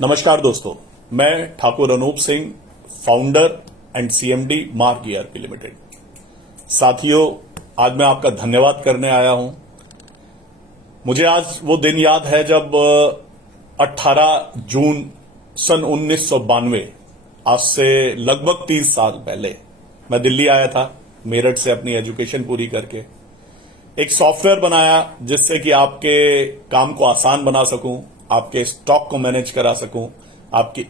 नमस्कार दोस्तों, मैं Thakur Anoop Singh, founder and CMD Mark ERP limited. साथियों, आज मैं आपका धन्यवाद करने आया हूं। मुझे आज वो दिन याद है जब 18 जून सन 1992, आज से लगभग 30 साल पहले मैं दिल्ली आया था मेरठ से अपनी एजुकेशन पूरी करके। एक सॉफ्टवेयर बनाया जिससे कि आपके काम को आसान बना सकूं, आपके स्टॉक को मैनेज करा सकूं, आपकी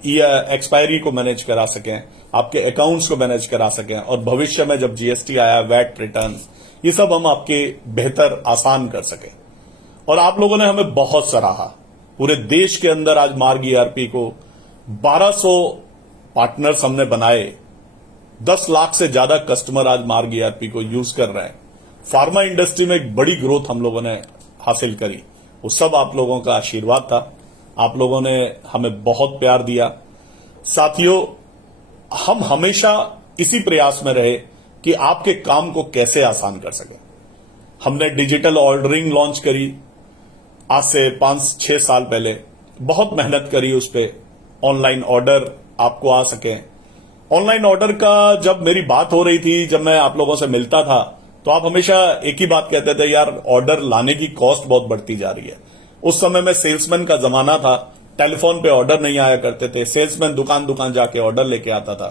एक्सपायरी को मैनेज करा सकें, आपके अकाउंट्स को मैनेज करा सकें और भविष्य में जब जीएसटी आया, वैट रिटर्न्स, ये सब हम आपके बेहतर आसान कर सकें। और आप लोगों ने हमें बहुत सराहा। पूरे देश के अंदर आज मार्ग ईआरपी को 1200 पार्टनर्स हमने बनाए, 10 लाख से ज्यादा कस्टमर आज मार्ग ईआरपी को यूज कर रहे हैं। फार्मा इंडस्ट्री में एक बड़ी ग्रोथ हम लोगों ने हासिल करी, वो सब आप लोगों का आशीर्वाद था। आप लोगों ने हमें बहुत प्यार दिया। साथियों, हम हमेशा इसी प्रयास में रहे कि आपके काम को कैसे आसान कर सकें। हमने डिजिटल ऑर्डरिंग लॉन्च करी आज से 5-6 साल पहले। बहुत मेहनत करी उस पर, ऑनलाइन ऑर्डर आपको आ सके। ऑनलाइन ऑर्डर का जब मेरी बात हो रही थी, जब मैं आप लोगों से मिलता था, तो आप हमेशा एक ही बात कहते थे, यार ऑर्डर लाने की कॉस्ट बहुत बढ़ती जा रही है। उस समय में सेल्समैन का जमाना था, टेलीफोन पे ऑर्डर नहीं आया करते थे। सेल्समैन दुकान दुकान जाके ऑर्डर लेके आता था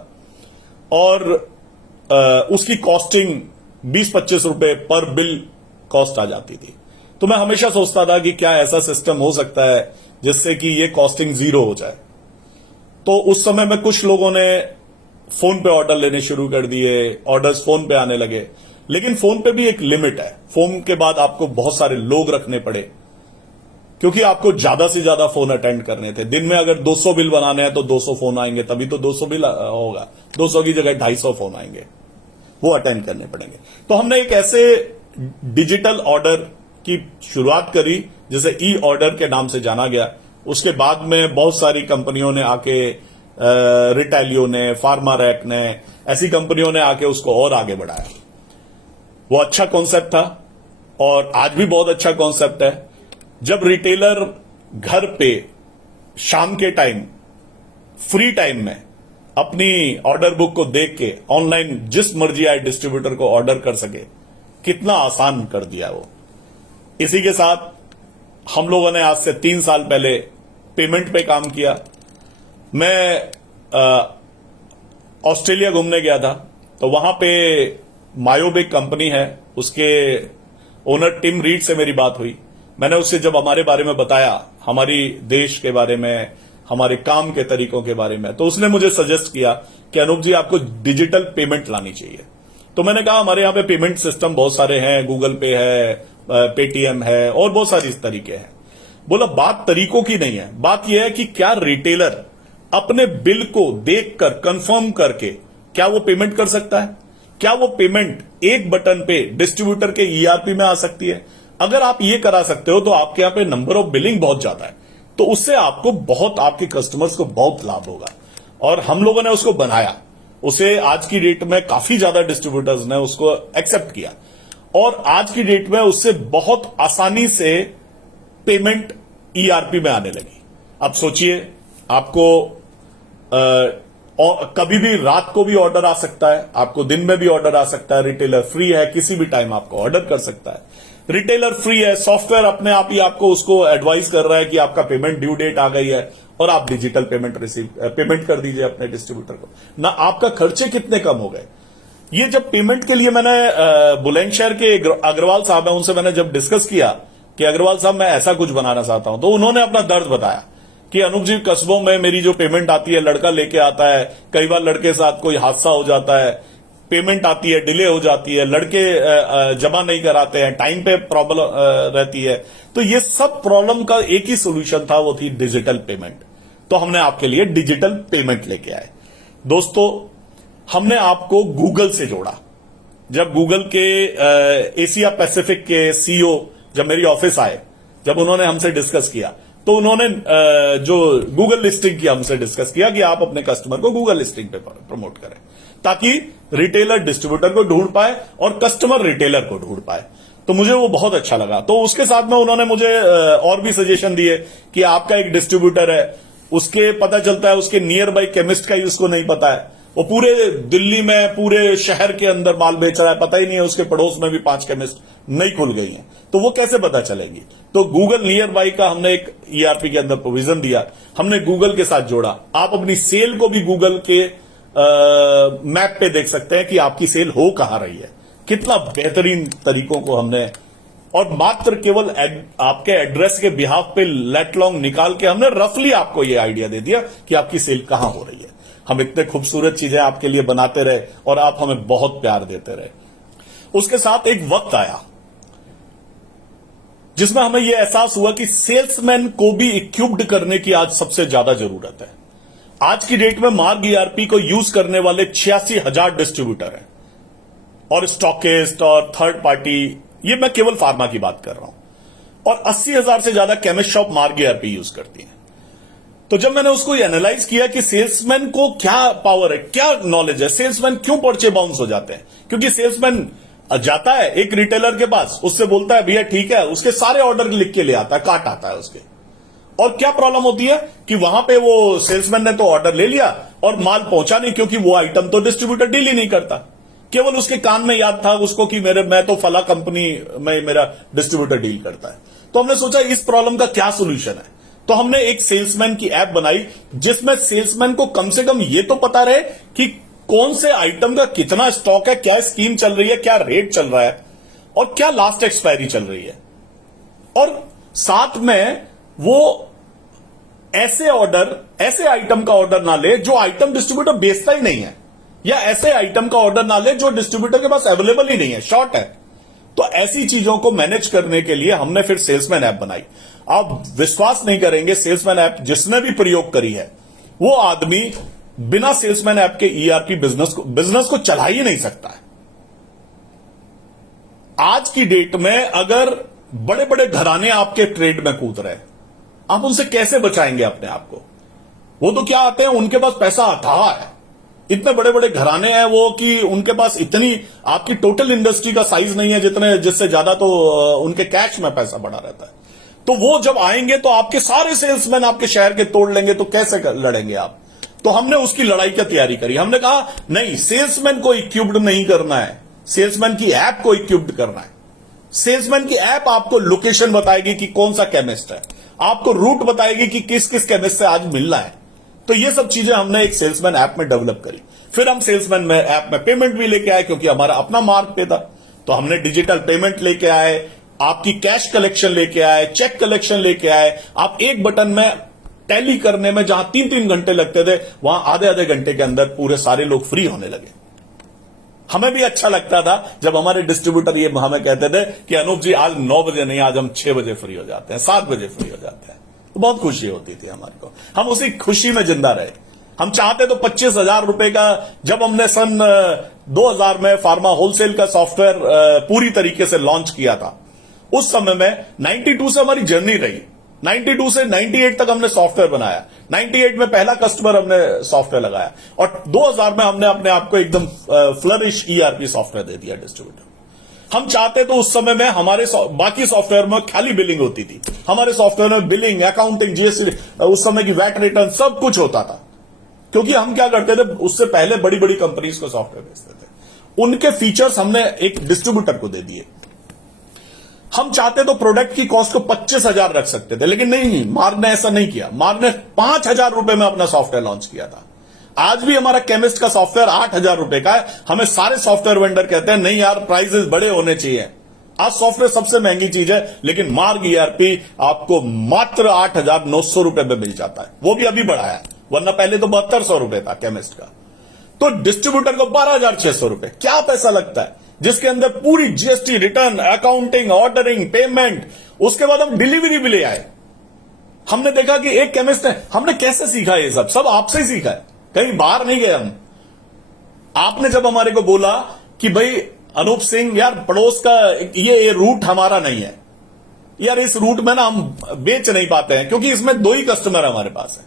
और उसकी कॉस्टिंग 20-25 रुपए पर बिल कॉस्ट आ जाती थी। तो मैं हमेशा सोचता था कि क्या ऐसा सिस्टम हो सकता है जिससे कि ये कॉस्टिंग जीरो हो जाए। तो उस समय में कुछ लोगों ने फोन पे ऑर्डर लेने शुरू कर दिए, ऑर्डर्स फोन पे आने लगे। लेकिन फोन पे भी एक लिमिट है। फोन के बाद आपको बहुत सारे लोग रखने पड़े, क्योंकि आपको ज्यादा से ज्यादा फोन अटेंड करने थे। दिन में अगर 200 बिल बनाने हैं तो 200 फोन आएंगे, तभी तो 200 बिल होगा। 200 की जगह 250 फोन आएंगे, वो अटेंड करने पड़ेंगे। तो हमने एक ऐसे डिजिटल ऑर्डर की शुरुआत करी जिसे ई ऑर्डर के नाम से जाना गया। उसके बाद में बहुत सारी कंपनियों ने आके, रिटेलियो ने, फार्मा रैक ने, ऐसी कंपनियों ने आके उसको और आगे बढ़ाया। वो अच्छा कॉन्सेप्ट था और आज भी बहुत अच्छा कॉन्सेप्ट है। जब रिटेलर घर पे शाम के टाइम, फ्री टाइम में अपनी ऑर्डर बुक को देख के ऑनलाइन जिस मर्जी आए डिस्ट्रीब्यूटर को ऑर्डर कर सके, कितना आसान कर दिया वो। इसी के साथ हम लोगों ने आज से 3 साल पहले पेमेंट पे काम किया। मैं ऑस्ट्रेलिया घूमने गया था, तो वहां पे मायोबिक कंपनी है, उसके ओनर टिम रीड से मेरी बात हुई। मैंने उससे जब हमारे बारे में बताया, हमारी देश के बारे में, हमारे काम के तरीकों के बारे में, तो उसने मुझे सजेस्ट किया कि अनूप जी, आपको डिजिटल पेमेंट लानी चाहिए। तो मैंने कहा, हमारे यहां पे पेमेंट सिस्टम बहुत सारे हैं, गूगल पे है, पेटीएम है और बहुत सारी इस तरीके हैं। बोला, बात तरीकों की नहीं है, बात यह है कि क्या रिटेलर अपने बिल को देखकर कंफर्म करके क्या वो पेमेंट कर सकता है? क्या वो पेमेंट एक बटन पे डिस्ट्रीब्यूटर के ईआरपी में आ सकती है? अगर आप ये करा सकते हो तो आपके यहां पे नंबर ऑफ बिलिंग बहुत ज्यादा है, तो उससे आपको बहुत, आपके कस्टमर्स को बहुत लाभ होगा। और हम लोगों ने उसको बनाया। उसे आज की डेट में काफी ज्यादा डिस्ट्रीब्यूटर्स ने उसको एक्सेप्ट किया और आज की डेट में उससे बहुत आसानी से पेमेंट ईआरपी में आने लगी। अब सोचिए, आपको कभी भी रात को भी ऑर्डर आ सकता है, आपको दिन में भी ऑर्डर आ सकता है। रिटेलर फ्री है, किसी भी टाइम आपको ऑर्डर कर सकता है। रिटेलर फ्री है, सॉफ्टवेयर अपने आप ही आपको उसको एडवाइस कर रहा है कि आपका पेमेंट ड्यू डेट आ गई है और आप डिजिटल पेमेंट कर दीजिए अपने डिस्ट्रीब्यूटर को। ना आपका खर्चे कितने कम हो गए। ये जब पेमेंट के लिए मैंने बुलंदशहर के अग्रवाल साहब है, उनसे मैंने जब डिस्कस किया कि अग्रवाल साहब, मैं ऐसा कुछ बनाना चाहता हूं, तो उन्होंने अपना दर्द बताया कि अनूप जी, कस्बों में मेरी जो पेमेंट आती है, लड़का लेके आता है, कई बार लड़के के साथ कोई हादसा हो जाता है, पेमेंट आती है, डिले हो जाती है, लड़के जमा नहीं कराते हैं, टाइम पे प्रॉब्लम रहती है। तो ये सब प्रॉब्लम का एक ही सोल्यूशन था, वो थी डिजिटल पेमेंट। तो हमने आपके लिए डिजिटल पेमेंट लेके आए। दोस्तों, हमने आपको गूगल से जोड़ा। जब गूगल के एशिया पैसिफिक के सीईओ जब मेरी ऑफिस आए, जब उन्होंने हमसे डिस्कस किया, तो उन्होंने जो गूगल लिस्टिंग की हमसे डिस्कस किया कि आप अपने कस्टमर को गूगल लिस्टिंग पे प्रमोट करें, ताकि रिटेलर डिस्ट्रीब्यूटर को ढूंढ पाए और कस्टमर रिटेलर को ढूंढ पाए। तो मुझे वो बहुत अच्छा लगा। तो उसके साथ में उन्होंने मुझे और भी सजेशन दिए कि आपका एक डिस्ट्रीब्यूटर है, उसके पता चलता है उसके नियर बाई केमिस्ट का ही उसको नहीं पता है, वो पूरे दिल्ली में पूरे शहर के अंदर माल बेच रहा है, पता ही नहीं है उसके पड़ोस में भी 5 केमिस्ट नहीं खुल गई हैं, तो वो कैसे पता चलेगी? तो गूगल नियर बाई का हमने एक ईआरपी के अंदर प्रोविजन दिया, हमने गूगल के साथ जोड़ा। आप अपनी सेल को भी गूगल के मैप पे देख सकते हैं कि आपकी सेल हो कहां रही है। कितना बेहतरीन तरीकों को हमने, और मात्र केवल आपके एड्रेस के बिहाफ पे लेट लॉन्ग निकाल के हमने रफली आपको ये आइडिया दे दिया कि आपकी सेल कहां हो रही है। हम इतने खूबसूरत चीजें आपके लिए बनाते रहे और आप हमें बहुत प्यार देते रहे। उसके साथ एक वक्त आया जिसमें हमें यह एहसास हुआ कि सेल्समैन को भी इक्विप्ड करने की आज सबसे ज्यादा जरूरत है। आज की डेट में मार्ग ईआरपी को यूज करने वाले 86,000 डिस्ट्रीब्यूटर हैं और स्टॉकिस्ट और थर्ड पार्टी, ये मैं केवल फार्मा की बात कर रहा हूं, और 80,000 से ज्यादा केमिस्ट शॉप मार्ग ईआरपी यूज करती हैं। तो जब मैंने उसको एनालाइज किया कि सेल्समैन को क्या पावर है, क्या नॉलेज है, सेल्समैन क्यों पर्चे बाउंस हो जाते हैं, क्योंकि सेल्समैन जाता है एक रिटेलर के पास, उससे बोलता है भैया ठीक है, उसके सारे ऑर्डर लिख के ले आता है, काट आता है उसके, और क्या प्रॉब्लम होती है कि वहां पे वो सेल्समैन ने तो ऑर्डर ले लिया और माल पहुंचा नहीं, क्योंकि वो आइटम तो डिस्ट्रीब्यूटर डील ही नहीं करता। केवल उसके कान में याद था उसको कि मैं तो फला कंपनी में मेरा डिस्ट्रीब्यूटर डील करता है। तो हमने सोचा इस प्रॉब्लम का क्या सोल्यूशन है, तो हमने एक सेल्समैन की ऐप बनाई जिसमें सेल्समैन को कम से कम ये तो पता रहे कि कौन से आइटम का कितना स्टॉक है, क्या स्कीम चल रही है, क्या रेट चल रहा है और क्या लास्ट एक्सपायरी चल रही है, और साथ में वो ऐसे आइटम का ऑर्डर ना ले जो आइटम डिस्ट्रीब्यूटर बेचता ही नहीं है, या ऐसे आइटम का ऑर्डर ना ले जो डिस्ट्रीब्यूटर के पास अवेलेबल ही नहीं है, शॉर्ट है। तो ऐसी चीजों को मैनेज करने के लिए हमने फिर सेल्समैन ऐप बनाई। आप विश्वास नहीं करेंगे, सेल्समैन ऐप जिसने भी प्रयोग करी है वो आदमी बिना सेल्समैन ऐप के ईआरपी बिजनेस को चला ही नहीं सकता है। आज की डेट में अगर बड़े बड़े घराने आपके ट्रेड में कूद रहे हैं, आप उनसे कैसे बचाएंगे अपने आप को? वो तो क्या आते हैं, उनके पास पैसा अथाह है, इतने बड़े बड़े घराने हैं वो कि उनके पास इतनी आपकी टोटल इंडस्ट्री का साइज नहीं है जिससे ज्यादा तो उनके कैश में पैसा बड़ा रहता है। तो वो जब आएंगे तो आपके सारे सेल्समैन आपके शहर के तोड़ लेंगे, तो कैसे लड़ेंगे आप? तो हमने उसकी लड़ाई की तैयारी करी। हमने कहा नहीं, सेल्समैन को इक्विप्ड नहीं करना है, सेल्समैन की ऐप को इक्विप्ड करना है। सेल्समैन की ऐप आपको लोकेशन बताएगी कि कौन सा केमिस्ट है, आपको रूट बताएगी कि किस किस केमिस्ट से आज मिलना है। तो ये सब चीजें हमने एक सेल्समैन ऐप में डेवलप करी। फिर हम सेल्समैन में ऐप में पेमेंट भी लेके आए, क्योंकि हमारा अपना मार्क पे था, तो हमने डिजिटल पेमेंट लेके आए, आपकी कैश कलेक्शन लेके आए, चेक कलेक्शन लेके आए। आप एक बटन में टैली करने में जहां 3-3 घंटे लगते थे, वहां आधे घंटे के अंदर पूरे सारे लोग फ्री होने लगे। हमें भी अच्छा लगता था जब हमारे डिस्ट्रीब्यूटर ये हमें कहते थे कि अनूप जी आज 9 बजे नहीं, आज हम 6 बजे फ्री हो जाते हैं, 7 बजे फ्री हो जाते हैं। तो बहुत खुशी होती थी हमारे को, हम उसी खुशी में जिंदा रहे। हम चाहते तो 25,000 रुपए का, जब हमने सन 2000 में फार्मा होलसेल का सॉफ्टवेयर पूरी तरीके से लॉन्च किया था, उस समय में 92 से हमारी जर्नी रही। 92 से 98 तक हमने सॉफ्टवेयर बनाया। 98 में पहला कस्टमर हमने सॉफ्टवेयर लगाया, और 2000 में हमने अपने आप को एकदम फ्लरिश ईआरपी सॉफ्टवेयर दे दिया डिस्ट्रीब्यूटर। हम चाहते तो उस समय में हमारे बाकी सॉफ्टवेयर में खाली बिलिंग होती थी, हमारे सॉफ्टवेयर में बिलिंग, अकाउंटिंग, जीएसटी, उस समय की वैट रिटर्न सब कुछ होता था। क्योंकि हम क्या करते थे, उससे पहले बड़ी बड़ी कंपनीज को सॉफ्टवेयर बेचते थे, उनके फीचर्स हमने एक डिस्ट्रीब्यूटर को दे दिए। हम चाहते तो प्रोडक्ट की कॉस्ट को 25,000 रख सकते थे, लेकिन नहीं, मार्ग ने ऐसा नहीं किया। मार्ग ने 5,000 रुपए में अपना सॉफ्टवेयर लॉन्च किया था। आज भी हमारा केमिस्ट का सॉफ्टवेयर 8,000 रुपए का है। हमें सारे सॉफ्टवेयर वेंडर कहते हैं नहीं यार, प्राइसेस बड़े होने चाहिए, आज सॉफ्टवेयर सबसे महंगी चीज है, लेकिन मार्ग ईआरपी आपको मात्र 8,900 रुपए में मिल जाता है। वो भी अभी बढ़ाया है, वरना पहले तो 7200 रुपए था केमिस्ट का। तो डिस्ट्रीब्यूटर को 12,600 रुपए। क्या पैसा लगता है, जिसके अंदर पूरी GST, return, accounting, ordering, payment, उसके बाद हम डिलीवरी भी ले आए। हमने देखा कि एक केमिस्ट है, हमने कैसे सीखा ये सब आपसे ही सीखा है, कहीं बाहर नहीं गए हम। आपने जब हमारे को बोला कि भाई अनूप सिंह यार, पड़ोस का ये रूट हमारा नहीं है यार, इस रूट में ना हम बेच नहीं पाते हैं क्योंकि इसमें 2 ही कस्टमर हमारे पास है,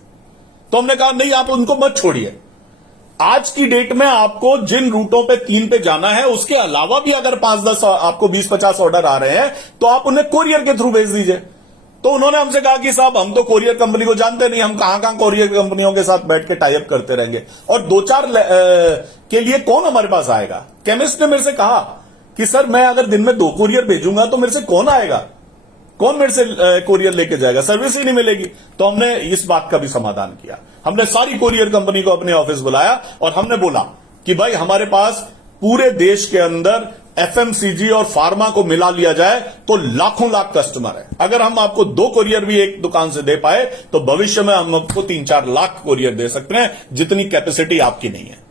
तो हमने कहा नहीं, आप उनको मत छोड़िए। आज की डेट में आपको जिन रूटों पे 3 पे जाना है, उसके अलावा भी अगर 5-10 आपको 20-50 ऑर्डर आ रहे हैं, तो आप उन्हें कोरियर के थ्रू भेज दीजिए। तो उन्होंने हमसे कहा कि साहब हम तो कोरियर कंपनी को जानते नहीं, हम कहां कहां कोरियर कंपनियों के साथ बैठ के टाई अप करते रहेंगे और दो चार के लिए कौन हमारे पास आएगा। केमिस्ट ने मेरे से कहा कि सर मैं अगर दिन में 2 कोरियर भेजूंगा तो मेरे से कौन आएगा, कौन मेरे से कोरियर लेके जाएगा, सर्विस ही नहीं मिलेगी। तो हमने इस बात का भी समाधान किया। हमने सारी कोरियर कंपनी को अपने ऑफिस बुलाया और हमने बोला कि भाई हमारे पास पूरे देश के अंदर एफएमसीजी और फार्मा को मिला लिया जाए तो लाखों लाख कस्टमर है। अगर हम आपको 2 कोरियर भी एक दुकान से दे पाए तो भविष्य में हम आपको 3-4 लाख कोरियर दे सकते हैं, जितनी कैपेसिटी आपकी नहीं है।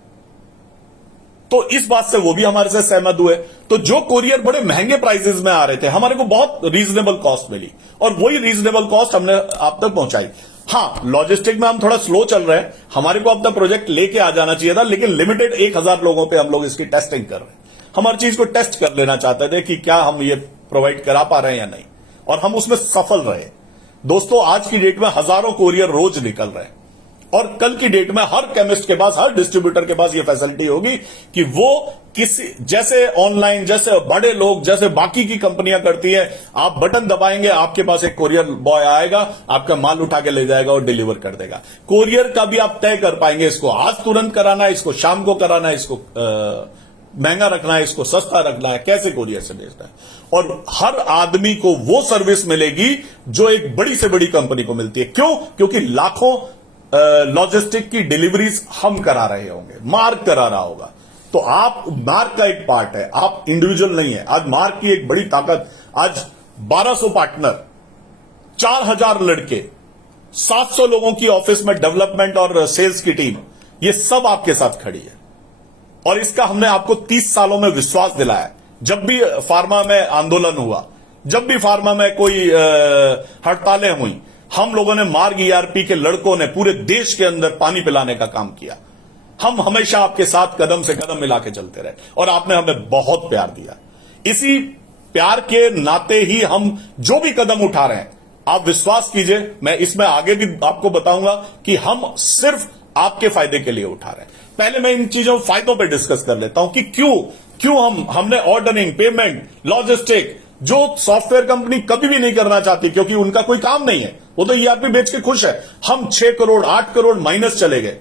तो इस बात से वो भी हमारे से सहमत हुए। तो जो कोरियर बड़े महंगे प्राइसेस में आ रहे थे, हमारे को बहुत रीजनेबल कॉस्ट मिली और वही रीजनेबल कॉस्ट हमने आप तक पहुंचाई। हां, लॉजिस्टिक में हम थोड़ा स्लो चल रहे हैं, हमारे को अपना प्रोजेक्ट लेके आ जाना चाहिए था, लेकिन लिमिटेड 1000 लोगों पे हम लोग इसकी टेस्टिंग कर रहे हैं। हम हर चीज को टेस्ट कर लेना चाहते थे कि क्या हम ये प्रोवाइड करा पा रहे हैं या नहीं, और हम उसमें सफल रहे। दोस्तों, आज की डेट में हजारों कोरियर रोज निकल रहे हैं और कल की डेट में हर केमिस्ट के पास, हर डिस्ट्रीब्यूटर के पास ये फैसिलिटी होगी कि वो किसी जैसे ऑनलाइन, जैसे बड़े लोग, जैसे बाकी की कंपनियां करती है, आप बटन दबाएंगे, आपके पास एक कोरियर बॉय आएगा, आपका माल उठा के ले जाएगा और डिलीवर कर देगा। कोरियर का भी आप तय कर पाएंगे, इसको आज तुरंत कराना है, इसको शाम को कराना है, इसको महंगा रखना है, इसको सस्ता रखना है, कैसे कोरियर से भेजना है। और हर आदमी को वो सर्विस मिलेगी जो एक बड़ी से बड़ी कंपनी को मिलती है। क्यों? क्योंकि लाखों लॉजिस्टिक की डिलीवरीज हम करा रहे होंगे, मार्क करा रहा होगा। तो आप मार्क का एक पार्ट है, आप इंडिविजुअल नहीं है। आज मार्क की एक बड़ी ताकत, आज 1200 पार्टनर, 4000 लड़के, 700 लोगों की ऑफिस में डेवलपमेंट और सेल्स की टीम, ये सब आपके साथ खड़ी है। और इसका हमने आपको 30 सालों में विश्वास दिलाया। जब भी फार्मा में आंदोलन हुआ, जब भी फार्मा में कोई हड़तालें हुई, हम लोगों ने मार्ग ईआरपी के लड़कों ने पूरे देश के अंदर पानी पिलाने का काम किया। हम हमेशा आपके साथ कदम से कदम मिला के चलते रहे और आपने हमें बहुत प्यार दिया। इसी प्यार के नाते ही हम जो भी कदम उठा रहे हैं, आप विश्वास कीजिए, मैं इसमें आगे भी आपको बताऊंगा कि हम सिर्फ आपके फायदे के लिए उठा रहे हैं। पहले मैं इन चीजों फायदों पे डिस्कस कर लेता हूं कि क्यों हमने ऑर्डरिंग, पेमेंट, लॉजिस्टिक, जो सॉफ्टवेयर कंपनी कभी भी नहीं करना चाहती, क्योंकि उनका कोई काम नहीं है, वो तो ईआरपी बेच के खुश है। हम 6 करोड़ 8 करोड़ माइनस चले गए।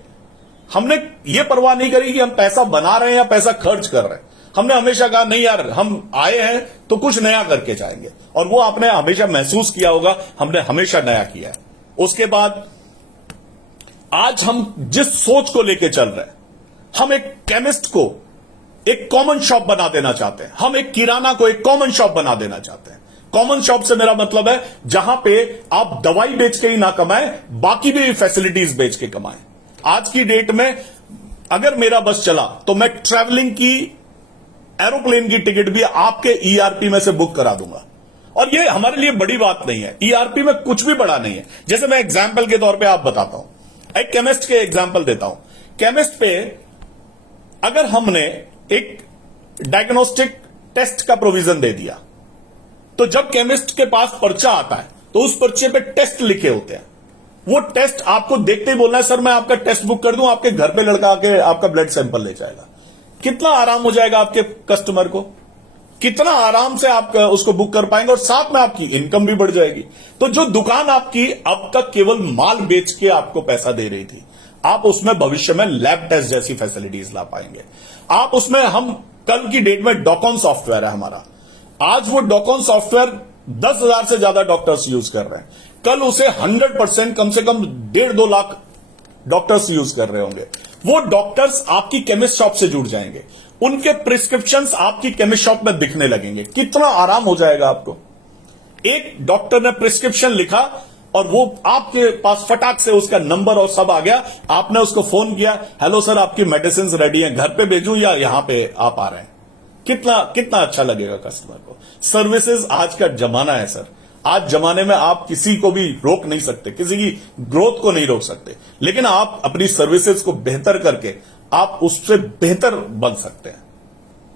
हमने ये परवाह नहीं करी कि हम पैसा बना रहे हैं या पैसा खर्च कर रहे हैं। हमने हमेशा कहा नहीं यार, हम आए हैं तो कुछ नया करके जाएंगे, और वो आपने हमेशा महसूस किया होगा, हमने हमेशा नया किया है। उसके बाद आज हम जिस सोच को लेके चल रहे हैं, हम एक केमिस्ट को एक कॉमन शॉप बना देना चाहते हैं, हम एक किराना को एक कॉमन शॉप बना देना चाहते हैं। कॉमन शॉप से मेरा मतलब है जहां पे आप दवाई बेच के ही ना कमाएं, बाकी भी फैसिलिटीज बेच के कमाएं। आज की डेट में अगर मेरा बस चला तो मैं ट्रैवलिंग की, एरोप्लेन की टिकट भी आपके ईआरपी में से बुक करा दूंगा। और ये हमारे लिए बड़ी बात नहीं है, ईआरपी में कुछ भी बड़ा नहीं है। जैसे मैं एग्जाम्पल के तौर पे आप बताता हूं, एक केमिस्ट के एग्जाम्पल देता हूं। केमिस्ट पे अगर हमने एक डायग्नोस्टिक टेस्ट का प्रोविजन दे दिया, तो जब केमिस्ट के पास पर्चा आता है तो उस पर्चे पे टेस्ट लिखे होते हैं। वो टेस्ट आपको देखते ही बोलना है सर मैं आपका टेस्ट बुक कर दूं, आपके घर पे लड़का आके आपका ब्लड सैंपल ले जाएगा। कितना आराम हो जाएगा आपके कस्टमर को, कितना आराम से आप उसको बुक कर पाएंगे, और साथ में आपकी इनकम भी बढ़ जाएगी। तो जो दुकान आपकी अब तक केवल माल बेच के आपको पैसा दे रही थी, आप उसमें भविष्य में लैब टेस्ट जैसी फैसिलिटीज ला पाएंगे। आप उसमें, हम कल की डेट में डॉकॉन सॉफ्टवेयर है हमारा, आज वो डॉकॉन सॉफ्टवेयर 10,000 से ज्यादा डॉक्टर्स यूज कर रहे हैं। कल उसे 100% कम से कम 1.5-2 लाख डॉक्टर्स यूज कर रहे होंगे। वो डॉक्टर्स आपकी केमिस्ट शॉप से जुड़ जाएंगे, उनके प्रिस्क्रिप्शंस आपकी केमिस्ट शॉप में दिखने लगेंगे। कितना आराम हो जाएगा आपको। एक डॉक्टर ने प्रिस्क्रिप्शन लिखा और वो आपके पास फटाक से उसका नंबर और सब आ गया, आपने उसको फोन किया, हेलो सर आपकी मेडिसिन रेडी हैं, घर पे भेजूं या यहां पे आप आ रहे हैं। कितना अच्छा लगेगा कस्टमर को। सर्विसेज आज का जमाना है सर। आज जमाने में आप किसी को भी रोक नहीं सकते, किसी की ग्रोथ को नहीं रोक सकते, लेकिन आप अपनी सर्विसेज को बेहतर करके आप उससे बेहतर बन सकते हैं।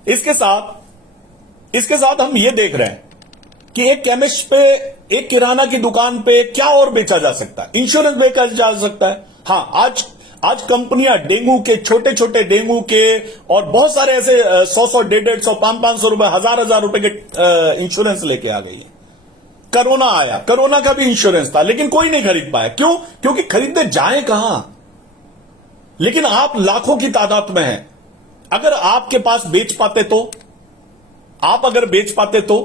इसके साथ हम ये देख रहे हैं कि एक केमिस्ट पे, एक किराना की दुकान पे क्या और बेचा जा सकता है। इंश्योरेंस बेचा जा सकता है। हां, आज कंपनियां डेंगू के, छोटे छोटे डेंगू के और बहुत सारे ऐसे 100-150, 500 रुपए, 1000 रुपए के इंश्योरेंस लेके आ गई है। कोरोना आया, कोरोना का भी इंश्योरेंस था, लेकिन कोई नहीं खरीद पाया। क्यों? क्योंकि खरीदने जाए कहां। लेकिन आप लाखों की तादाद में हैं। अगर आपके पास बेच पाते तो, आप अगर बेच पाते तो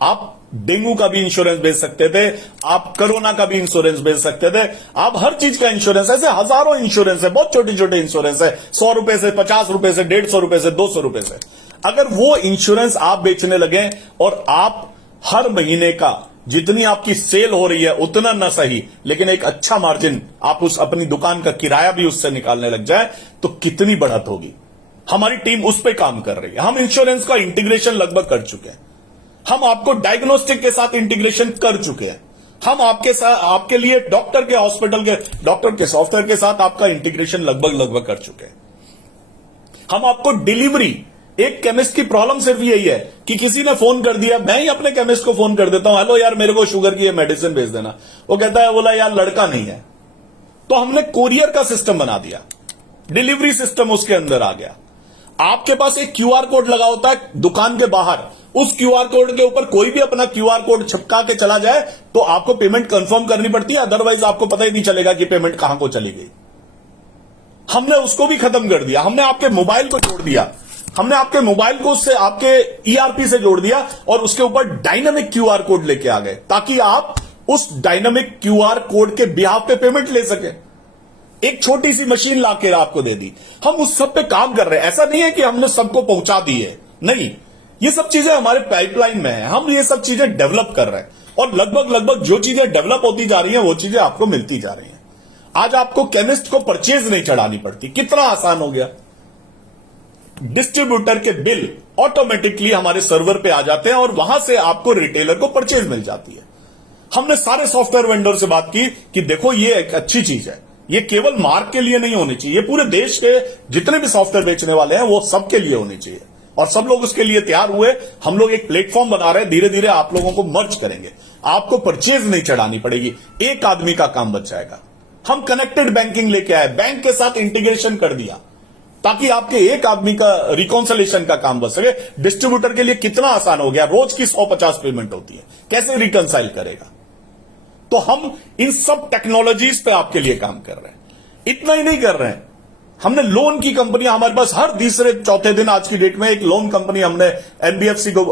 आप डेंगू का भी इंश्योरेंस बेच सकते थे, आप कोरोना का भी इंश्योरेंस बेच सकते थे, आप हर चीज का इंश्योरेंस, ऐसे हजारों इंश्योरेंस है, बहुत छोटे छोटे इंश्योरेंस है, 100 रुपए से, 50 रुपए से, 150 रुपए से, 200 रुपए से। अगर वो इंश्योरेंस आप बेचने लगे और आप हर महीने का जितनी आपकी सेल हो रही है उतना ना सही, लेकिन एक अच्छा मार्जिन आप उस अपनी दुकान का किराया भी उससे निकालने लग जाए, तो कितनी बढ़त होगी। हमारी टीम उस पर काम कर रही है। हम इंश्योरेंस का इंटीग्रेशन लगभग कर चुके हैं। हम आपको डायग्नोस्टिक के साथ इंटीग्रेशन कर चुके हैं। हम आपके साथ, आपके लिए डॉक्टर के, हॉस्पिटल के डॉक्टर के सॉफ्टवेयर के साथ आपका इंटीग्रेशन लगभग कर चुके हैं। हम आपको डिलीवरी, एक केमिस्ट की प्रॉब्लम सिर्फ यही है कि किसी ने फोन कर दिया, मैं ही अपने केमिस्ट को फोन कर देता हूं, हेलो यार मेरे को शुगर की ये मेडिसिन भेज देना। वो कहता है, बोला यार लड़का नहीं है। तो हमने कोरियर का सिस्टम बना दिया, डिलीवरी सिस्टम उसके अंदर आ गया। आपके पास एक क्यूआर कोड लगा होता है दुकान के बाहर, उस क्यूआर कोड के ऊपर कोई भी अपना क्यूआर कोड चिपका के चला जाए तो आपको पेमेंट कंफर्म करनी पड़ती है, अदरवाइज आपको पता ही नहीं चलेगा कि पेमेंट कहां को चली गई। हमने उसको भी खत्म कर दिया। हमने आपके मोबाइल को जोड़ दिया, हमने आपके मोबाइल को उससे, आपके ईआरपी से जोड़ दिया और उसके ऊपर डायनामिक क्यूआर कोड लेके आ गए, ताकि आप उस डायनामिक क्यूआर कोड के बिहाफ पे पेमेंट ले सके। एक छोटी सी मशीन लाके आपको दे दी। हम उस सब पे काम कर रहे हैं। ऐसा नहीं है कि हमने सबको पहुंचा दी है, नहीं, ये सब चीजें हमारे पाइपलाइन में है। हम ये सब चीजें डेवलप कर रहे हैं और लगभग जो चीजें डेवलप होती जा रही हैं वो चीजें आपको मिलती जा रही हैं। आज आपको केमिस्ट को परचेज नहीं चढ़ानी पड़ती, कितना आसान हो गया। डिस्ट्रीब्यूटर के बिल ऑटोमेटिकली हमारे सर्वर पे आ जाते हैं और वहां से आपको रिटेलर को परचेज मिल जाती है। हमने सारे सॉफ्टवेयर वेंडर से बात की कि देखो ये एक अच्छी चीज है, ये केवल मार्क के लिए नहीं होनी चाहिए, ये पूरे देश के जितने भी सॉफ्टवेयर बेचने वाले हैं वो सबके लिए होनी चाहिए, और सब लोग उसके लिए तैयार हुए। हम लोग एक प्लेटफॉर्म बना रहे हैं, धीरे धीरे आप लोगों को मर्ज करेंगे, आपको परचेज नहीं चढ़ानी पड़ेगी, एक आदमी का काम बच जाएगा। हम कनेक्टेड बैंकिंग लेके आए, बैंक के साथ इंटीग्रेशन कर दिया, ताकि आपके एक आदमी का रिकॉन्सिलेशन का काम बच सके। डिस्ट्रीब्यूटर के लिए कितना आसान हो गया, रोज की 150 पेमेंट होती है, कैसे रिकंसाइल करेगा। तो हम इन सब टेक्नोलॉजीज पे आपके लिए काम कर रहे हैं। इतना ही नहीं कर रहे हैं, हमने लोन की कंपनी, हमारे पास हर तीसरे चौथे दिन आज की डेट में एक लोन कंपनी, हमने एनबीएफसी को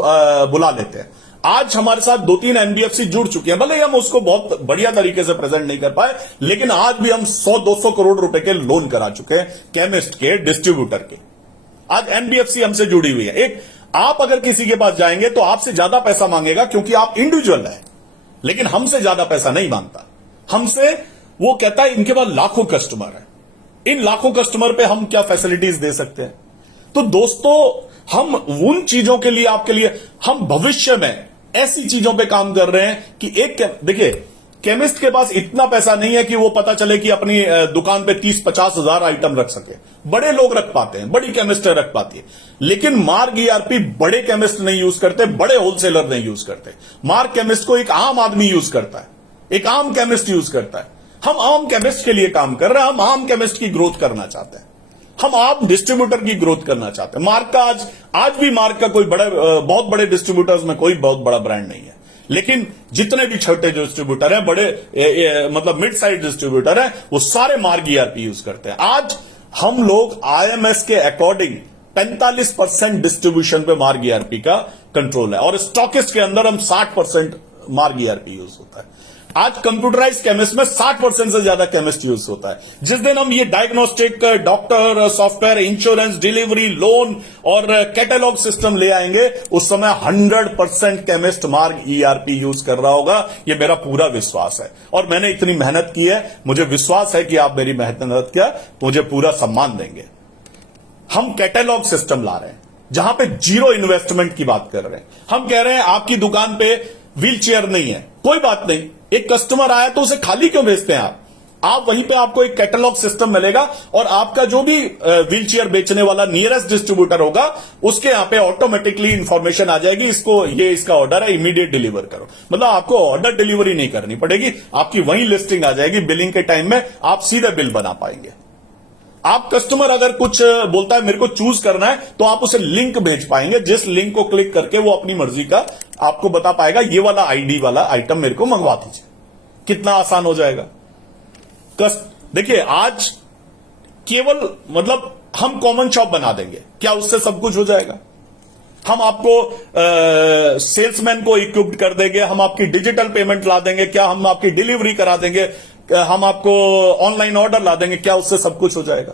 बुला लेते हैं। आज हमारे साथ 2-3 एनबीएफसी जुड़ चुके हैं, भले हम उसको बहुत बढ़िया तरीके से प्रेजेंट नहीं कर पाए, लेकिन आज भी हम 100-200 करोड़ रुपए के लोन करा चुके हैं केमिस्ट के, डिस्ट्रीब्यूटर के। आज एनबीएफसी हमसे जुड़ी हुई है। एक, आप अगर किसी के पास जाएंगे तो आपसे ज्यादा पैसा मांगेगा क्योंकि आप इंडिविजुअल है, लेकिन हमसे ज्यादा पैसा नहीं मांगता। हमसे वो कहता है इनके पास लाखों कस्टमर है, इन लाखों कस्टमर पे हम क्या फैसिलिटीज दे सकते हैं। तो दोस्तों, हम उन चीजों के लिए, आपके लिए, हम भविष्य में ऐसी चीजों पे काम कर रहे हैं कि एक, देखिए, केमिस्ट के पास इतना पैसा नहीं है कि वो पता चले कि अपनी दुकान पे 30-50 हजार आइटम रख सके। बड़े लोग रख पाते हैं, बड़ी केमिस्ट रख पाती है, लेकिन मार्ग ईआरपी बड़े केमिस्ट नहीं यूज करते, बड़े होलसेलर नहीं यूज करते। मार्ग केमिस्ट को एक आम आदमी यूज करता है, एक आम केमिस्ट यूज करता है। हम आम केमिस्ट के लिए काम कर रहे हैं, हम आम केमिस्ट की ग्रोथ करना चाहते हैं, हम आम डिस्ट्रीब्यूटर की ग्रोथ करना चाहते हैं। मार्ग का आज भी मार्ग का कोई बहुत बड़े डिस्ट्रीब्यूटर्स में कोई बहुत बड़ा ब्रांड नहीं है, लेकिन जितने भी छोटे डिस्ट्रीब्यूटर हैं, बड़े मतलब मिड साइज डिस्ट्रीब्यूटर हैं, वो सारे मार्ग ईआरपी यूज करते हैं। आज हम लोग आईएमएस के अकॉर्डिंग 45% डिस्ट्रीब्यूशन पे मार्ग ईआरपी का कंट्रोल है, और स्टॉकिस्ट के अंदर हम 60% मार्ग ईआरपी यूज होता है। आज कंप्यूटराइज केमिस्ट में 60% से ज्यादा केमिस्ट यूज होता है। जिस दिन हम ये diagnostic, doctor, software, insurance, delivery, loan और कैटलॉग सिस्टम ले आएंगे, उस समय 100% केमिस्ट मार्ग ईआरपी यूज कर रहा होगा। ये मेरा पूरा विश्वास है, और मैंने इतनी मेहनत की है, मुझे विश्वास है कि आप मेरी मेहनत का मुझे पूरा सम्मान देंगे। हम कैटलॉग सिस्टम ला रहे हैं जहां पे जीरो इन्वेस्टमेंट की बात कर रहे हैं। हम कह रहे हैं आपकी दुकान पे व्हील चेयर नहीं है, कोई बात नहीं, एक कस्टमर आया तो उसे खाली क्यों भेजते हैं आप वहीं पे आपको एक कैटलॉग सिस्टम मिलेगा, और आपका जो भी व्हील चेयर बेचने वाला नियरेस्ट डिस्ट्रीब्यूटर होगा, उसके यहां पे ऑटोमेटिकली इंफॉर्मेशन आ जाएगी, इसका ऑर्डर है, इमीडिएट डिलीवर करो। मतलब आपको ऑर्डर डिलीवरी नहीं करनी पड़ेगी, आपकी वहीं लिस्टिंग आ जाएगी, बिलिंग के टाइम में आप सीधे बिल बना पाएंगे। आप कस्टमर अगर कुछ बोलता है मेरे को चूज करना है, तो आप उसे लिंक भेज पाएंगे, जिस लिंक को क्लिक करके वो अपनी मर्जी का आपको बता पाएगा ये वाला आईडी वाला आइटम मेरे को मंगवा दीजिए। कितना आसान हो जाएगा। देखिए आज केवल मतलब हम कॉमन शॉप बना देंगे, क्या उससे सब कुछ हो जाएगा? हम आपको सेल्समैन को इक्विप्ड कर देंगे, हम आपकी डिजिटल पेमेंट ला देंगे, क्या हम आपकी डिलीवरी करा देंगे, हम आपको ऑनलाइन ऑर्डर ला देंगे, क्या उससे सब कुछ हो जाएगा?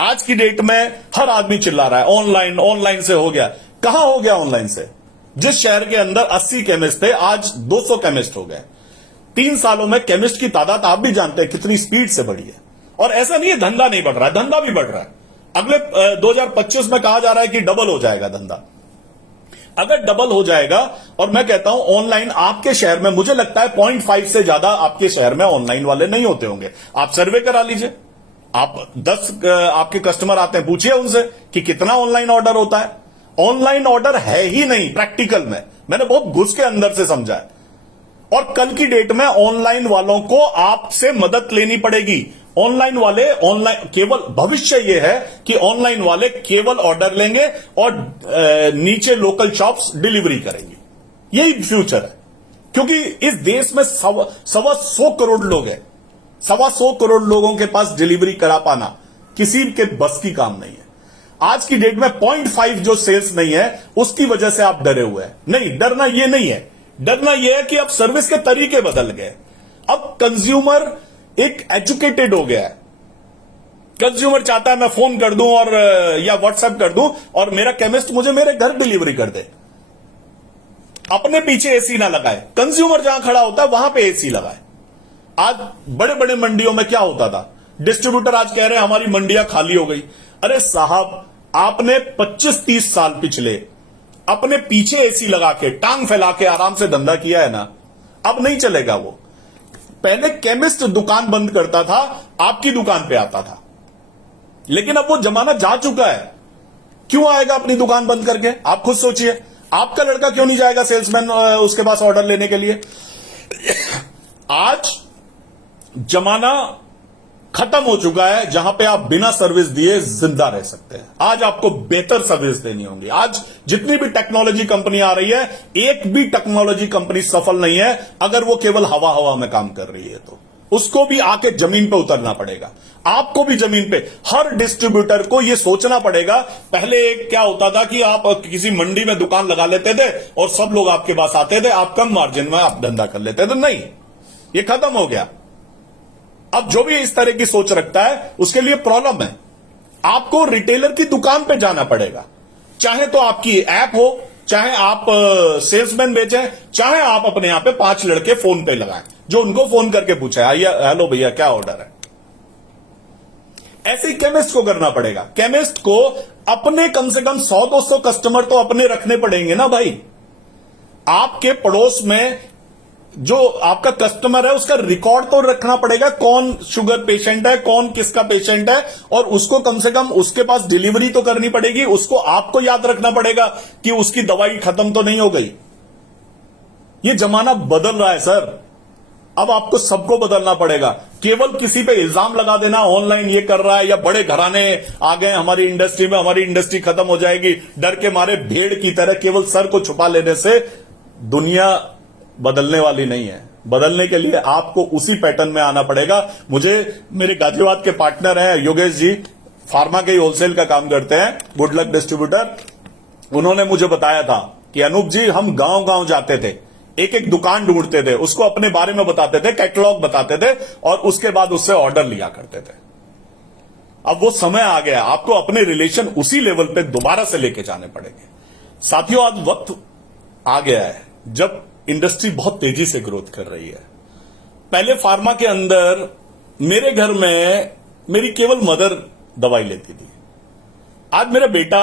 आज की डेट में हर आदमी चिल्ला रहा है ऑनलाइन, ऑनलाइन से हो गया। कहां हो गया ऑनलाइन से? जिस शहर के अंदर 80 केमिस्ट थे, आज 200 केमिस्ट हो गए। 3 सालों में केमिस्ट की तादाद आप भी जानते हैं कितनी स्पीड से बढ़ी है। और ऐसा नहीं है धंधा नहीं बढ़ रहा है, धंधा भी बढ़ रहा है। अगले 2025 में कहा जा रहा है कि डबल हो जाएगा धंधा। अगर डबल हो जाएगा, और मैं कहता हूं ऑनलाइन आपके शहर में मुझे लगता है 0.5 से ज्यादा आपके शहर में ऑनलाइन वाले नहीं होते होंगे। आप सर्वे करा लीजिए, आप 10 आपके कस्टमर आते हैं, पूछिए उनसे कि कितना ऑनलाइन ऑर्डर होता है। ऑनलाइन ऑर्डर है ही नहीं प्रैक्टिकल में, मैंने बहुत घुस के अंदर से समझा है। और कल की डेट में ऑनलाइन वालों को आपसे मदद लेनी पड़ेगी। ऑनलाइन वाले ऑनलाइन केवल भविष्य यह है कि ऑनलाइन वाले केवल ऑर्डर लेंगे और नीचे लोकल शॉप्स डिलीवरी करेंगी। यही फ्यूचर है, क्योंकि इस देश में 125 करोड़ लोग हैं। 125 करोड़ लोगों के पास डिलीवरी करा पाना किसी के बस की काम नहीं है। आज की डेट में 0.5 जो सेल्स नहीं है उसकी वजह से आप डरे हुए हैं। नहीं, डरना यह नहीं है, डरना यह है कि अब सर्विस के तरीके बदल गए। अब कंज्यूमर एक एजुकेटेड हो गया है। कंज्यूमर चाहता है मैं फोन कर दूं और या व्हाट्सएप कर दूं और मेरा केमिस्ट मुझे मेरे घर डिलीवरी कर दे। अपने पीछे एसी ना लगाए, कंज्यूमर जहां खड़ा होता है वहां पे एसी लगाए। आज बड़े बड़े मंडियों में क्या होता था, डिस्ट्रीब्यूटर आज कह रहे हैं हमारी मंडियां खाली हो गई। अरे साहब, आपने 25-30 साल पिछले अपने पीछे एसी लगा के टांग फैला के आराम से धंधा किया है ना, अब नहीं चलेगा वो। पहले केमिस्ट दुकान बंद करता था, आपकी दुकान पे आता था, लेकिन अब वो जमाना जा चुका है। क्यों आएगा अपनी दुकान बंद करके? आप खुद सोचिए, आपका लड़का क्यों नहीं जाएगा सेल्समैन उसके पास ऑर्डर लेने के लिए? आज जमाना खत्म हो चुका है जहां पे आप बिना सर्विस दिए जिंदा रह सकते हैं। आज आपको बेहतर सर्विस देनी होगी। आज जितनी भी टेक्नोलॉजी कंपनी आ रही है, एक भी टेक्नोलॉजी कंपनी सफल नहीं है अगर वो केवल हवा हवा में काम कर रही है। तो उसको भी आके जमीन पे उतरना पड़ेगा। आपको भी जमीन पे, हर डिस्ट्रीब्यूटर को यह सोचना पड़ेगा। पहले क्या होता था कि आप किसी मंडी में दुकान लगा लेते थे और सब लोग आपके पास आते थे, आप कम मार्जिन में आप धंधा कर लेते थे। नहीं, ये खत्म हो गया। अब जो भी इस तरह की सोच रखता है उसके लिए प्रॉब्लम है। आपको रिटेलर की दुकान पे जाना पड़ेगा, चाहे तो आपकी ऐप हो, चाहे आप सेल्समैन बेचें, चाहे आप अपने यहां पे 5 लड़के फोन पे लगाएं जो उनको फोन करके पूछे आइए हेलो भैया क्या ऑर्डर है। ऐसे ही केमिस्ट को करना पड़ेगा। केमिस्ट को अपने कम से कम 100-200 कस्टमर तो अपने रखने पड़ेंगे ना भाई। आपके पड़ोस में जो आपका कस्टमर है उसका रिकॉर्ड तो रखना पड़ेगा, कौन शुगर पेशेंट है, कौन किसका पेशेंट है, और उसको कम से कम उसके पास डिलीवरी तो करनी पड़ेगी। उसको आपको याद रखना पड़ेगा कि उसकी दवाई खत्म तो नहीं हो गई। ये जमाना बदल रहा है सर, अब आपको सबको बदलना पड़ेगा। केवल किसी पे इल्जाम लगा देना ऑनलाइन ये कर रहा है या बड़े घराने आ गए हमारी इंडस्ट्री में, हमारी इंडस्ट्री खत्म हो जाएगी, डर के मारे भेड़ की तरह केवल सर को छुपा लेने से दुनिया बदलने वाली नहीं है। बदलने के लिए आपको उसी पैटर्न में आना पड़ेगा। मुझे मेरे गाजियाबाद के पार्टनर हैं योगेश जी, फार्मा के होलसेल का काम करते हैं, गुड लक डिस्ट्रीब्यूटर। उन्होंने मुझे बताया था कि अनूप जी हम गांव गांव जाते थे, एक एक दुकान ढूंढते थे, उसको अपने बारे में बताते थे, कैटलॉग बताते थे और उसके बाद उससे ऑर्डर लिया करते थे। अब वो समय आ गया, आपको अपने रिलेशन उसी लेवल पे दोबारा से लेके जाने पड़ेंगे। साथियों, आज वक्त आ गया है जब इंडस्ट्री बहुत तेजी से ग्रोथ कर रही है। पहले फार्मा के अंदर मेरे घर में मेरी केवल मदर दवाई लेती थी। आज मेरा बेटा,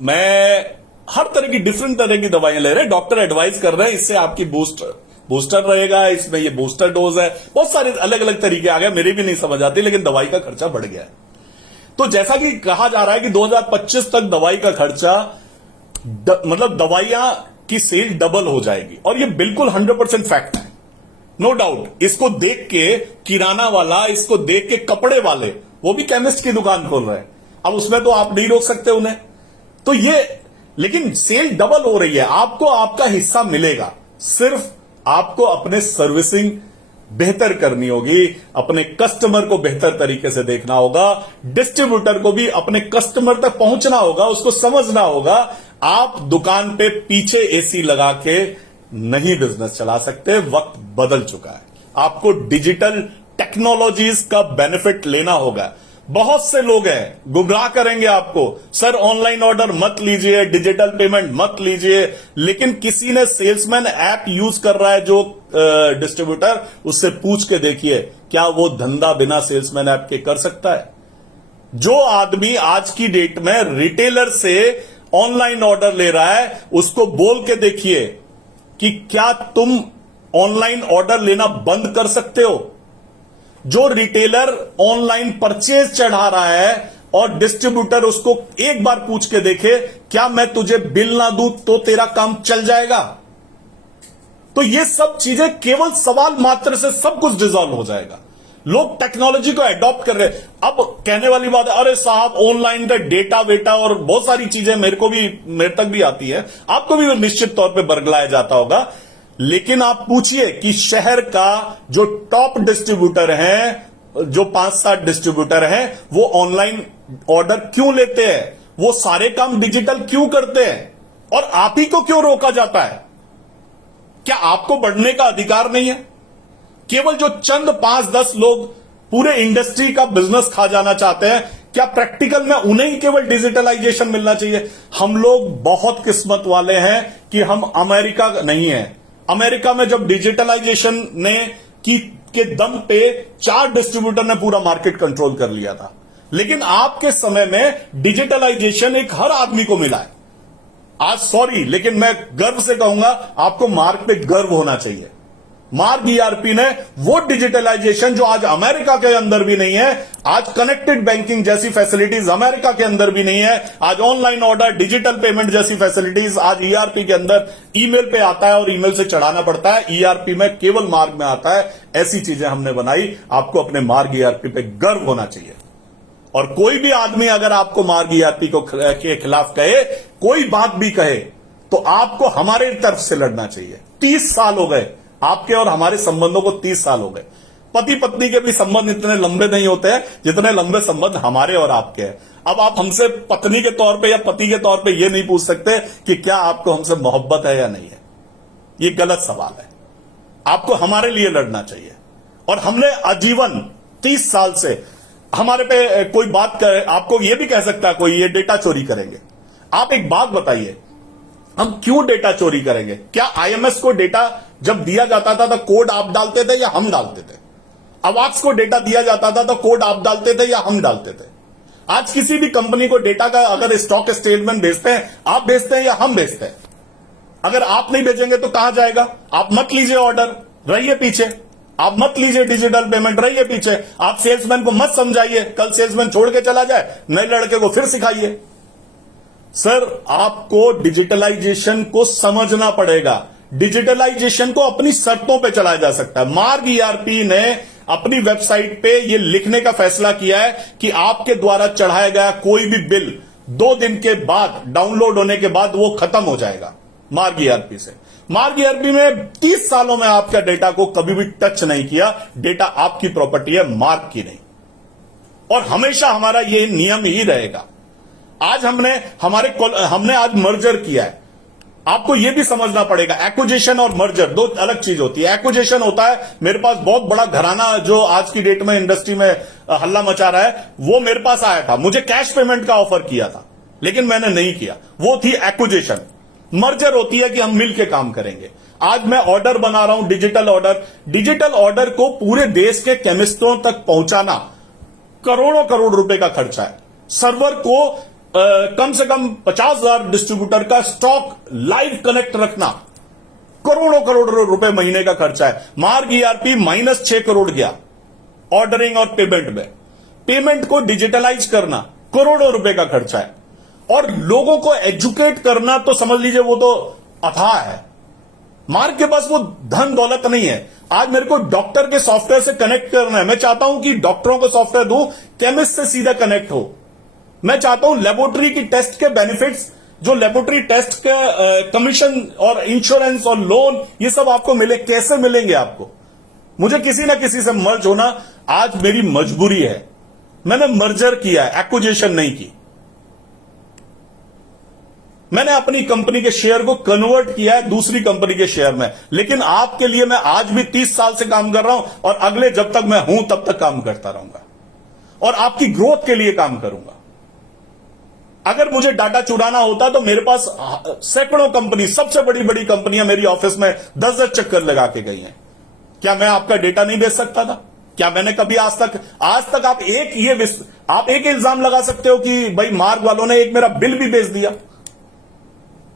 मैं हर तरह की डिफरेंट तरह की दवाइयां ले रहे हैं। डॉक्टर एडवाइस कर रहे हैं इससे आपकी बूस्टर रहेगा, इसमें ये बूस्टर डोज है, बहुत सारे अलग अलग तरीके आ गए, मेरी भी नहीं समझ आती, लेकिन दवाई का खर्चा बढ़ गया है। तो जैसा कि कहा जा रहा है कि 2025 तक दवाई का खर्चा मतलब दवाइयां की सेल डबल हो जाएगी, और ये बिल्कुल 100% फैक्ट है, नो डाउट। इसको देख के किराना वाला, इसको देख के कपड़े वाले वो भी केमिस्ट की दुकान खोल रहे हैं। अब उसमें तो आप नहीं रोक सकते उन्हें। तो ये, लेकिन सेल डबल हो रही है, आपको आपका हिस्सा मिलेगा। सिर्फ आपको अपने सर्विसिंग बेहतर करनी होगी, अपने कस्टमर को बेहतर तरीके से देखना होगा, डिस्ट्रीब्यूटर को भी अपने कस्टमर तक पहुंचना होगा, उसको समझना होगा। आप दुकान पे पीछे एसी लगा के नहीं बिजनेस चला सकते, वक्त बदल चुका है। आपको डिजिटल टेक्नोलॉजीज का बेनिफिट लेना होगा। बहुत से लोग हैं गुमराह करेंगे आपको, सर ऑनलाइन ऑर्डर मत लीजिए, डिजिटल पेमेंट मत लीजिए, लेकिन किसी ने सेल्समैन ऐप यूज कर रहा है जो डिस्ट्रीब्यूटर, उससे पूछ के देखिए क्या वो धंधा बिना सेल्समैन ऐप के कर सकता है। जो आदमी आज की डेट में रिटेलर से ऑनलाइन ऑर्डर ले रहा है, उसको बोल के देखिए कि क्या तुम ऑनलाइन ऑर्डर लेना बंद कर सकते हो। जो रिटेलर ऑनलाइन परचेज चढ़ा रहा है और डिस्ट्रीब्यूटर उसको एक बार पूछ के देखे क्या मैं तुझे बिल ना दूं तो तेरा काम चल जाएगा। तो ये सब चीजें केवल सवाल मात्र से सब कुछ डिसॉल्व हो जाएगा। लोग टेक्नोलॉजी को एडॉप्ट कर रहे हैं। अब कहने वाली बात है, अरे साहब ऑनलाइन का डेटा वेटा और बहुत सारी चीजें मेरे तक भी आती है, आपको भी निश्चित तौर पे बरगलाया जाता होगा। लेकिन आप पूछिए कि शहर का जो टॉप डिस्ट्रीब्यूटर हैं, जो 5-7 डिस्ट्रीब्यूटर हैं, वो ऑनलाइन ऑर्डर क्यों लेते हैं, वो सारे काम डिजिटल क्यों करते हैं, और आप ही को क्यों रोका जाता है? क्या आपको बढ़ने का अधिकार नहीं है? केवल जो चंद 5-10 लोग पूरे इंडस्ट्री का बिजनेस खा जाना चाहते हैं, क्या प्रैक्टिकल में उन्हें ही केवल डिजिटलाइजेशन मिलना चाहिए? हम लोग बहुत किस्मत वाले हैं कि हम अमेरिका नहीं है। अमेरिका में जब डिजिटलाइजेशन ने के दम पे 4 डिस्ट्रीब्यूटर ने पूरा मार्केट कंट्रोल कर लिया था, लेकिन आपके समय में डिजिटलाइजेशन एक हर आदमी को मिला है। आज सॉरी, लेकिन मैं गर्व से कहूंगा आपको मार्क पे गर्व होना चाहिए। मार्क ईआरपी ने वो डिजिटलाइजेशन जो आज अमेरिका के अंदर भी नहीं है, आज कनेक्टेड बैंकिंग जैसी फैसिलिटीज अमेरिका के अंदर भी नहीं है, आज ऑनलाइन ऑर्डर, डिजिटल पेमेंट जैसी फैसिलिटीज आज ईआरपी के अंदर ईमेल पे आता है और ईमेल से चढ़ाना पड़ता है, ईआरपी में केवल मार्क में आता है। ऐसी चीजें हमने बनाई। आपको अपने मार्क ईआरपी पे गर्व होना चाहिए। और कोई भी आदमी अगर आपको मार्क ईआरपी के खिलाफ कहे, कोई बात भी कहे, तो आपको हमारे तरफ से लड़ना चाहिए। 30 साल हो गए आपके और हमारे संबंधों को, 30 साल हो गए। पति पत्नी के भी संबंध इतने लंबे नहीं होते हैं जितने लंबे संबंध हमारे और आपके हैं। अब आप हमसे पत्नी के तौर पे या पति के तौर पे ये नहीं पूछ सकते कि क्या आपको हमसे मोहब्बत है या नहीं है। ये गलत सवाल है। आपको हमारे लिए लड़ना चाहिए। और हमने आजीवन 30 साल से हमारे पे कोई बात करे, आपको ये भी कह सकता है कोई ये डेटा चोरी करेंगे। आप एक बात बताइए, हम क्यों डेटा चोरी करेंगे? क्या आईएमएस को डेटा जब दिया जाता था तो कोड आप डालते थे या हम डालते थे? अवाक्स को डेटा दिया जाता था तो कोड आप डालते थे या हम डालते थे? आज किसी भी कंपनी को डेटा का अगर स्टॉक स्टेटमेंट भेजते हैं, आप भेजते हैं या हम भेजते हैं? अगर आप नहीं भेजेंगे तो कहां जाएगा? आप मत लीजिए ऑर्डर, रहिए पीछे। आप मत लीजिए डिजिटल पेमेंट, रहिए पीछे। आप सेल्समैन को मत समझाइए, कल सेल्समैन छोड़ के चला जाए, नए लड़के को फिर सिखाइए। सर, आपको डिजिटलाइजेशन को समझना पड़ेगा। डिजिटलाइजेशन को अपनी शर्तों पे चलाया जा सकता है। मार्क ईआरपी ने अपनी वेबसाइट पे ये लिखने का फैसला किया है कि आपके द्वारा चढ़ाया गया कोई भी बिल 2 दिन के बाद, डाउनलोड होने के बाद वो खत्म हो जाएगा मार्क ईआरपी से। मार्क ईआरपी में 30 सालों में आपका डेटा को कभी भी टच नहीं किया। डेटा आपकी प्रॉपर्टी है, मार्क की नहीं। और हमेशा हमारा ये नियम ही रहेगा। आज हमने आज मर्जर किया है। आपको यह भी समझना पड़ेगा, एक्विजिशन और मर्जर 2 अलग चीज होती है। एक्विजिशन होता है, मेरे पास बहुत बड़ा घराना जो आज की डेट में इंडस्ट्री में हल्ला मचा रहा है, वो मेरे पास आया था, मुझे कैश पेमेंट का ऑफर किया था, लेकिन मैंने नहीं किया। वो थी एक्विजिशन। मर्जर होती है कि हम मिल के काम करेंगे। आज मैं ऑर्डर बना रहा हूं, डिजिटल ऑर्डर। डिजिटल ऑर्डर को पूरे देश के केमिस्टों तक पहुंचाना करोड़ों करोड़ रुपए का खर्चा है। सर्वर को कम से कम 50,000 डिस्ट्रीब्यूटर का स्टॉक लाइव कनेक्ट रखना करोड़ों करोड़ रुपए महीने का खर्चा है। मार्क ईआरपी -6 करोड़ गया ऑर्डरिंग और पेमेंट में। पेमेंट को डिजिटलाइज करना करोड़ों रुपए का खर्चा है। और लोगों को एजुकेट करना तो समझ लीजिए वो तो अथाह है। मार्क के पास वो धन दौलत नहीं है। आज मेरे को डॉक्टर के सॉफ्टवेयर से कनेक्ट करना है। मैं चाहता हूं कि डॉक्टरों को सॉफ्टवेयर दूं, केमिस्ट से सीधा कनेक्ट हो। मैं चाहता हूं लेबोरेटरी की टेस्ट के बेनिफिट्स, जो लेबोरेटरी टेस्ट के कमीशन और इंश्योरेंस और लोन, ये सब आपको मिले। कैसे मिलेंगे आपको? मुझे किसी ना किसी से मर्ज होना आज मेरी मजबूरी है। मैंने मर्जर किया है, एक्विजिशन नहीं की। मैंने अपनी कंपनी के शेयर को कन्वर्ट किया है दूसरी कंपनी के शेयर में। लेकिन आपके लिए मैं आज भी 30 साल से काम कर रहा हूं और अगले जब तक मैं हूं तब तक काम करता रहूंगा और आपकी ग्रोथ के लिए काम करूंगा। अगर मुझे डाटा चुराना होता तो मेरे पास सैकड़ों कंपनी, सबसे बड़ी बड़ी कंपनियां मेरी ऑफिस में 10-10 चक्कर लगा के गई हैं। क्या मैं आपका डेटा नहीं बेच सकता था? क्या मैंने कभी आज तक आप एक इल्जाम लगा सकते हो कि भाई मार्ग वालों ने एक मेरा बिल भी बेच दिया?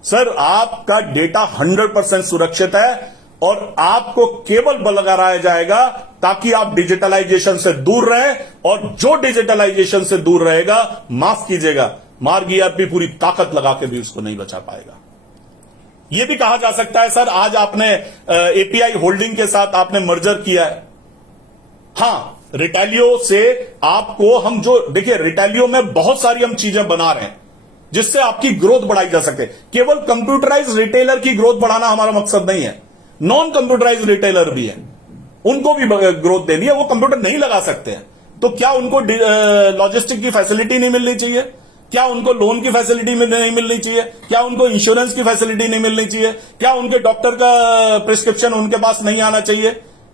सर, आपका डेटा 100% सुरक्षित है और आपको केवल लगाया जाएगा ताकि आप डिजिटलाइजेशन से दूर रहें, और जो डिजिटलाइजेशन से दूर रहेगा, माफ कीजिएगा, मार्ग ईआरपी पूरी ताकत लगा के भी उसको नहीं बचा पाएगा। यह भी कहा जा सकता है सर, आज आपने एपीआई होल्डिंग के साथ आपने मर्जर किया है। हां, रिटेलियो से आपको हम देखिए, रिटेलियो में बहुत सारी हम चीजें बना रहे हैं जिससे आपकी ग्रोथ बढ़ाई जा सके। केवल कंप्यूटराइज रिटेलर की ग्रोथ बढ़ाना हमारा मकसद नहीं है, नॉन कंप्यूटराइज रिटेलर भी है, उनको भी ग्रोथ देनी है। वो कंप्यूटर नहीं लगा सकते हैं तो क्या उनको लॉजिस्टिक की फैसिलिटी नहीं मिलनी चाहिए? क्या उनको लोन की फैसिलिटी नहीं मिलनी चाहिए? क्या उनको इंश्योरेंस की फैसिलिटी नहीं मिलनी चाहिए? क्या उनके डॉक्टर का प्रिस्क्रिप्शन उनके पास नहीं आना चाहिए?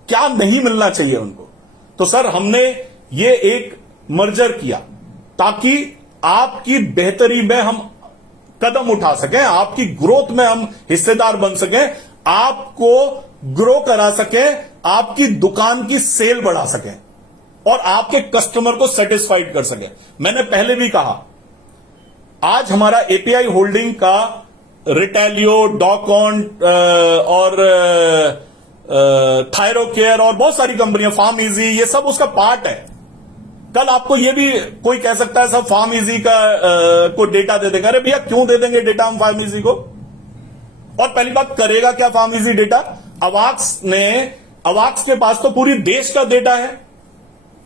क्या नहीं मिलना चाहिए उनको? तो सर, हमने ये एक मर्जर किया ताकि आपकी बेहतरी में हम कदम उठा सकें, आपकी ग्रोथ में हम हिस्सेदार बन सकें, आपको ग्रो करा सकें, आपकी दुकान की सेल बढ़ा सकें और आपके कस्टमर को सेटिस्फाइड कर सकें। मैंने पहले भी कहा, आज हमारा एपीआई होल्डिंग का रिटेलियो, डॉकॉन और थायरोकेयर और बहुत सारी कंपनियां, फार्म इजी, ये सब उसका पार्ट है। कल आपको ये भी कोई कह सकता है सब फार्म इजी का को डेटा दे देंगे। अरे भैया, क्यों दे देंगे डेटा हम फार्म इजी को? और पहली बात, करेगा क्या फार्म इजी डेटा? अवाक्स के पास तो पूरी देश का डेटा है।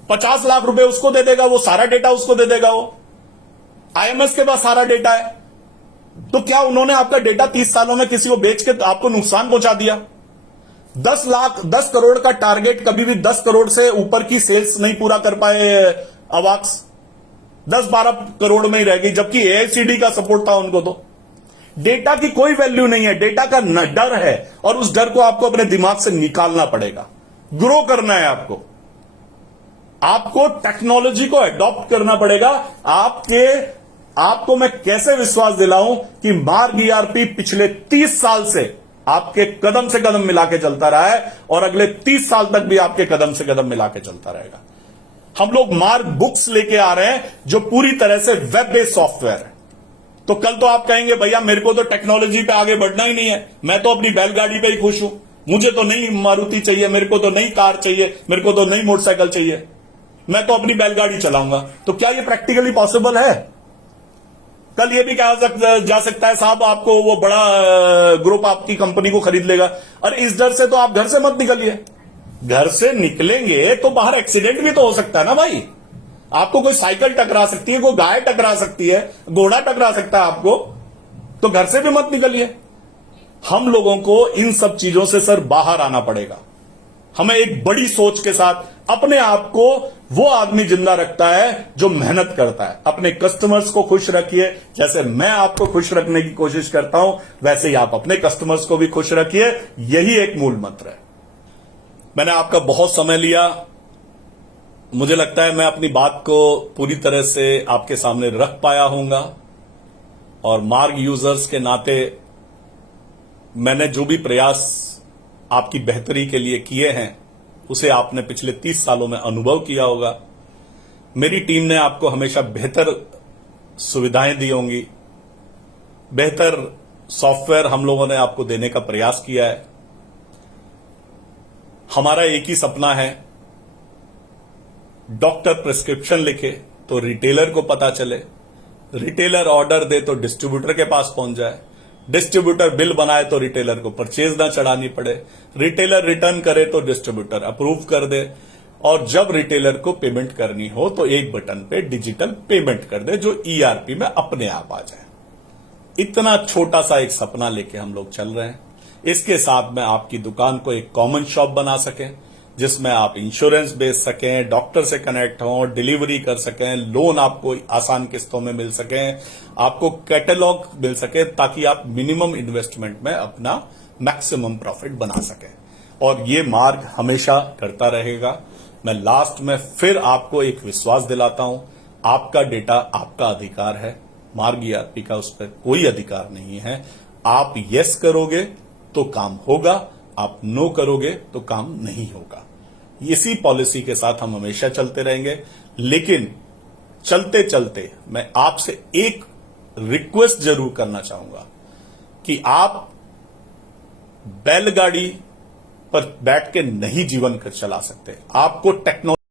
50 लाख रुपए उसको दे देगा, वो सारा डेटा उसको दे देगा। वो आईएमएस के पास सारा डेटा है। तो क्या उन्होंने आपका डेटा 30 सालों में किसी को बेच के आपको नुकसान पहुंचा दिया? 10 करोड़ का टारगेट, कभी भी 10 करोड़ से ऊपर की सेल्स नहीं पूरा कर पाए अवाक्स, 10-12 करोड़ में ही रह गई, जबकि एआईसीडी का सपोर्ट था उनको। तो डेटा की कोई वैल्यू नहीं है, डेटा का डर है और उस डर को आपको अपने दिमाग से निकालना पड़ेगा। ग्रो करना है आपको टेक्नोलॉजी को एडॉप्ट करना पड़ेगा। आपको मैं कैसे विश्वास दिलाऊं कि मार्ग ईआरपी पिछले 30 साल से आपके कदम से कदम मिला के चलता रहा है और अगले 30 साल तक भी आपके कदम से कदम मिला के चलता रहेगा। हम लोग मार्ग बुक्स लेके आ रहे हैं जो पूरी तरह से वेब बेस्ड सॉफ्टवेयर है। तो कल तो आप कहेंगे, भैया मेरे को तो टेक्नोलॉजी पे आगे बढ़ना ही नहीं है, मैं तो अपनी बैलगाड़ी पे ही खुश हूं, मुझे तो नई मारुति चाहिए, मेरे को तो नई कार चाहिए, मेरे को तो नई मोटरसाइकिल चाहिए, मैं तो अपनी बैलगाड़ी चलाऊंगा। तो क्या ये प्रैक्टिकली पॉसिबल है? कल ये भी कहा जा सकता है, साहब आपको वो बड़ा ग्रुप आपकी कंपनी को खरीद लेगा। अरे इस डर से तो आप घर से मत निकलिए। घर से निकलेंगे तो बाहर एक्सीडेंट भी तो हो सकता है ना भाई। आपको कोई साइकिल टकरा सकती है, कोई गाय टकरा सकती है, घोड़ा टकरा सकता है आपको, तो घर से भी मत निकलिए। हम लोगों को इन सब चीजों से सर बाहर आना पड़ेगा। हमें एक बड़ी सोच के साथ अपने आप को वो आदमी जिंदा रखता है जो मेहनत करता है। अपने कस्टमर्स को खुश रखिए, जैसे मैं आपको खुश रखने की कोशिश करता हूं वैसे ही आप अपने कस्टमर्स को भी खुश रखिए। यही एक मूल मंत्र है। मैंने आपका बहुत समय लिया, मुझे लगता है मैं अपनी बात को पूरी तरह से आपके सामने रख पाया होऊंगा और मार्ग यूजर्स के नाते मैंने जो भी प्रयास आपकी बेहतरी के लिए किए हैं उसे आपने पिछले 30 सालों में अनुभव किया होगा। मेरी टीम ने आपको हमेशा बेहतर सुविधाएं दी होंगी, बेहतर सॉफ्टवेयर हम लोगों ने आपको देने का प्रयास किया है। हमारा एक ही सपना है, डॉक्टर प्रिस्क्रिप्शन लिखे तो रिटेलर को पता चले, रिटेलर ऑर्डर दे तो डिस्ट्रीब्यूटर के पास पहुंच जाए, डिस्ट्रीब्यूटर बिल बनाए तो रिटेलर को परचेज ना चढ़ानी पड़े, रिटेलर रिटर्न करे तो डिस्ट्रीब्यूटर अप्रूव कर दे, और जब रिटेलर को पेमेंट करनी हो तो एक बटन पे डिजिटल पेमेंट कर दे, जो ईआरपी में अपने आप आ जाए। इतना छोटा सा एक सपना लेके हम लोग चल रहे हैं। इसके साथ में आपकी दुकान को एक कॉमन शॉप बना सकें, जिसमें आप इंश्योरेंस बेच सकें, डॉक्टर से कनेक्ट हों, डिलीवरी कर सकें, लोन आपको आसान किस्तों में मिल सकें, आपको कैटलॉग मिल सके, ताकि आप मिनिमम इन्वेस्टमेंट में अपना मैक्सिमम प्रॉफिट बना सकें। और ये मार्ग हमेशा करता रहेगा। मैं लास्ट में फिर आपको एक विश्वास दिलाता हूं, आपका डेटा आपका अधिकार है, मार्ग ईआरपी का उस पर कोई अधिकार नहीं है। आप यस करोगे तो काम होगा, आप नो करोगे तो काम नहीं होगा। इसी पॉलिसी के साथ हम हमेशा चलते रहेंगे। लेकिन चलते चलते मैं आपसे एक रिक्वेस्ट जरूर करना चाहूंगा कि आप बैलगाड़ी पर बैठ के नहीं जीवन चला सकते। आपको टेक्नोलॉजी